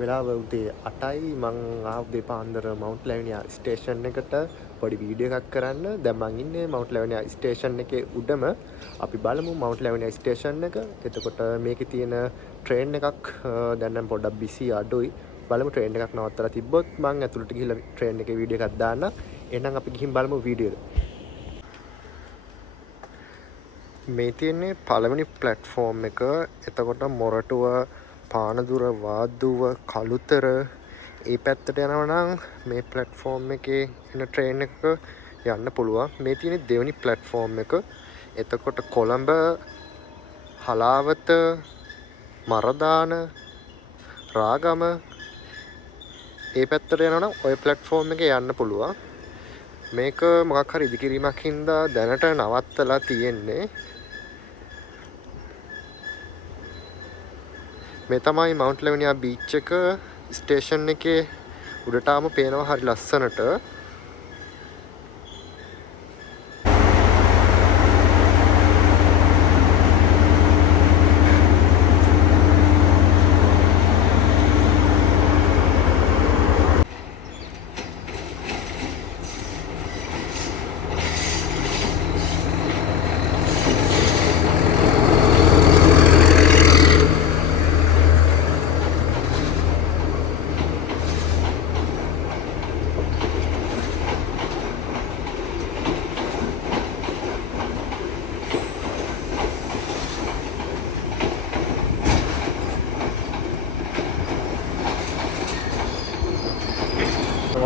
වෙලාව උදේ 8යි මං ආවේ පාන්දර මවුන්ට් ලැවනියා ස්ටේෂන් එකට පොඩි වීඩියෝ එකක් කරන්න. දැන් මං ඉන්නේ මවුන්ට් ලැවනියා ස්ටේෂන් එකේ උඩම. අපි බලමු මවුන්ට් ලැවනියා ස්ටේෂන් එක. එතකොට මේකේ තියෙන ට්‍රේන් එකක් දැන් නම් පොඩ්ඩක් බිසි අඩුයි. බලමු ට්‍රේන් එකක් නවත්තලා තිබ්බොත් මං ඇතුළට ගිහිල්ලා ට්‍රේන් එකේ වීඩියෝ එකක් දාන්න. එහෙනම් අපි ගිහින් බලමු වීඩියෝ එක. මේ තියෙන්නේ පළවෙනි ප්ලැට්ෆෝම් එක. එතකොට මොරටුව පානදුර වාද්දුව කළුතර ඒ පැත්තට යනවා නම් මේ ප්ලැට්ෆෝම් එකේ එන ට්‍රේන් එකක යන්න පුළුවන්. මේ තියෙන දෙවෙනි ප්ලැට්ෆෝම් එක. එතකොට කොළඹ හලාවත මරදාන රාගම ඒ පැත්තට යනවා නම් ওই ප්ලැට්ෆෝම් එකේ යන්න පුළුවන්. මේක මොකක් හරි ඉදිකිරීමක් හින්දා දැනට නවත්තලා තියෙන්නේ. මේ තමයි මවුන්ට් ලැවනියා බීච් එක ස්ටේෂන් එකේ උඩටම පේනවා හරි ලස්සනට.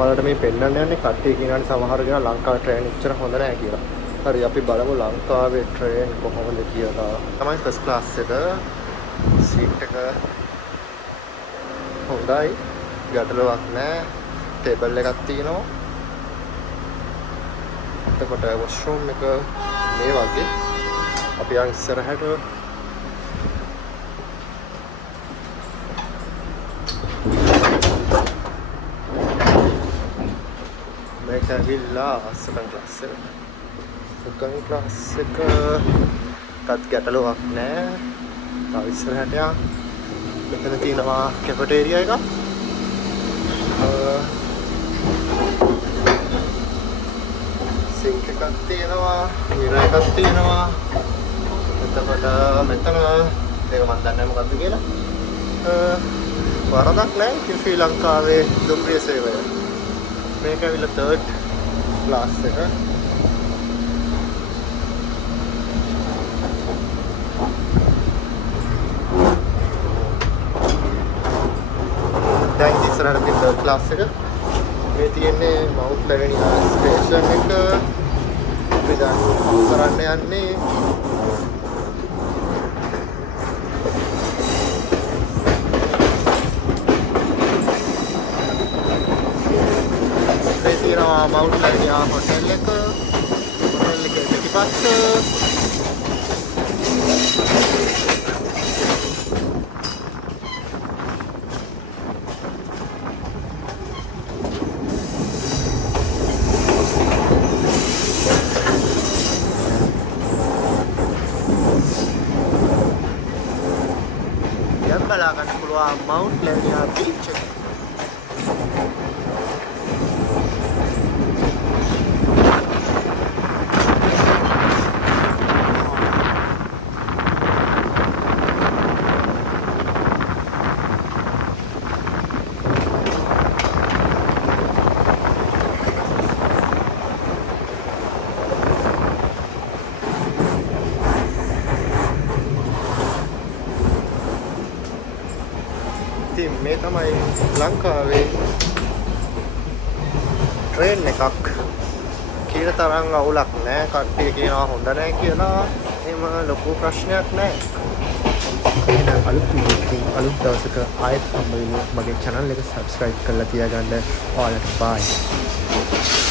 ඔයාලට මේ පෙන්නන්න යන්නේ කට්ටිය කියනවානේ සමහර කෙනා ලංකාවේ ට්‍රේන් එච්චර හොඳ නැහැ කියලා. හරි අපි බලමු ලංකාවේ ට්‍රේන් කොහොමද කියලා. තමයි ෆස්ට් ක්ලාස් එක. සීට් එක හොඳයි. ගැටලුවක් නැහැ. ටේබල් එකක් තියෙනවා. එතකොට වොෂ්රූම් එක මේ වගේ. අපි යන් ඉස්සරහට මේක ඇවිල්ලා සෙකන්ඩ් ක්ලාස් එක. සෙකන්ඩ් ක්ලාස් එක ටත් ගැටලුවක් නැහැ. තව ඉස්සරහට යන්න. මෙතන තියෙනවා කැෆටේරියා එක. සිංක් එකක් තියෙනවා. මිරර් එකක් තියෙනවා. එතකොට මෙතන ඒක මම දන්නේ මොකද්ද කියලා. වරදක් නැහැ ශ්‍රී ලංකාවේ දුම්රිය සේවය. මේක ඇවිල්ලා තර්ඩ් ක්ලාස් එක. දැන් ඉස්සරහට තියෙන තර්ඩ් ක්ලාස් එක. මේ තියෙන්නේ මවුන්ට් ලැවනියා ස්ටේෂන් එක. අපි දැන් කරන්න යන්නේ මවුන්ට් ලැවනියා හොටෙල් එක. හොටෙල් එකේ පිටිපස්ස දැන් බලා ගන්න පුළුවන් මවුන්ට් ලැවනියා බීච් එක. මේ තමයි ලංකාවේ ට්‍රේන් එකක්. කීර තරම් අවුලක් නැහැ. කට්ටිය කියනවා හොඳ නැහැ කියලා. එහෙම ලොකු ප්‍රශ්නයක් නැහැ. එහෙනම් අලුත් වීඩියෝ එකකින් අලුත් දවසක ආයෙත් හම්බ වෙමු. මගේ channel එක subscribe කරලා තියාගන්න. ඔයාලට bye.